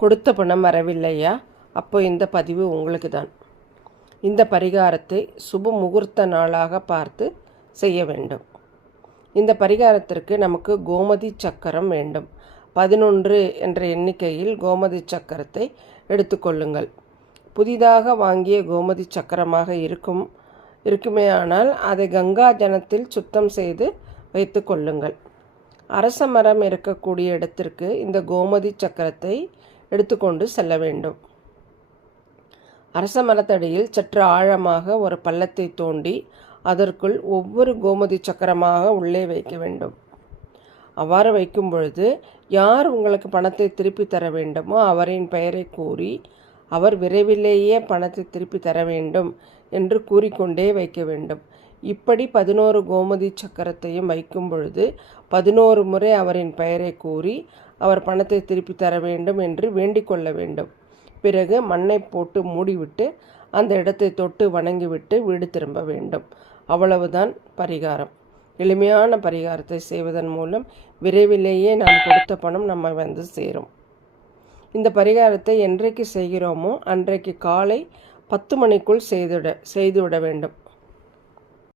கொடுத்த பணம் வரவில்லையா? அப்போ இந்த பதிவு உங்களுக்கு தான் இந்த பரிகாரத்தை சுப முகூர்த்த நாளாக பார்த்து செய்ய வேண்டும். இந்த பரிகாரத்திற்கு நமக்கு கோமதி சக்கரம் வேண்டும். பதினொன்று என்ற எண்ணிக்கையில் கோமதி சக்கரத்தை எடுத்துக்கொள்ளுங்கள் புதிதாக வாங்கிய கோமதி சக்கரமாக இருக்கும் இருக்குமேயானால் அதை கங்கா ஜனத்தில் சுத்தம் செய்து வைத்து கொள்ளுங்கள். அரச மரம் இருக்கக்கூடிய இடத்திற்கு இந்த கோமதி சக்கரத்தை எடுத்துக்கொண்டு செல்ல வேண்டும். அரச மரத்தடியில் சற்று ஆழமாக ஒரு பள்ளத்தை தோண்டி அதற்குள் ஒவ்வொரு கோமதி சக்கரமாக உள்ளே வைக்க வேண்டும். அவ்வாறு வைக்கும் பொழுது யார் உங்களுக்கு பணத்தை திருப்பி தர வேண்டுமோ அவரின் பெயரை கூறி அவர் விரைவிலேயே பணத்தை திருப்பி தர வேண்டும் என்று கூறிக்கொண்டே வைக்க வேண்டும். இப்படி பதினோரு கோமதி சக்கரத்தையும் வைக்கும் பொழுது பதினோரு முறை அவரின் பெயரை கூறி அவர் பணத்தை திருப்பி தர வேண்டும் என்று வேண்டிக் கொள்ள வேண்டும். பிறகு மண்ணை போட்டு மூடிவிட்டு அந்த இடத்தை தொட்டு வணங்கிவிட்டு வீடு திரும்ப வேண்டும். அவ்வளவுதான் பரிகாரம். எளிமையான பரிகாரத்தை செய்வதன் மூலம் விரைவிலேயே நாம் கொடுத்த பணம் நம்ம வந்து சேரும். இந்த பரிகாரத்தை என்றைக்கு செய்கிறோமோ அன்றைக்கு காலை பத்து மணிக்குள் செய்துவிட செய்துவிட வேண்டும்.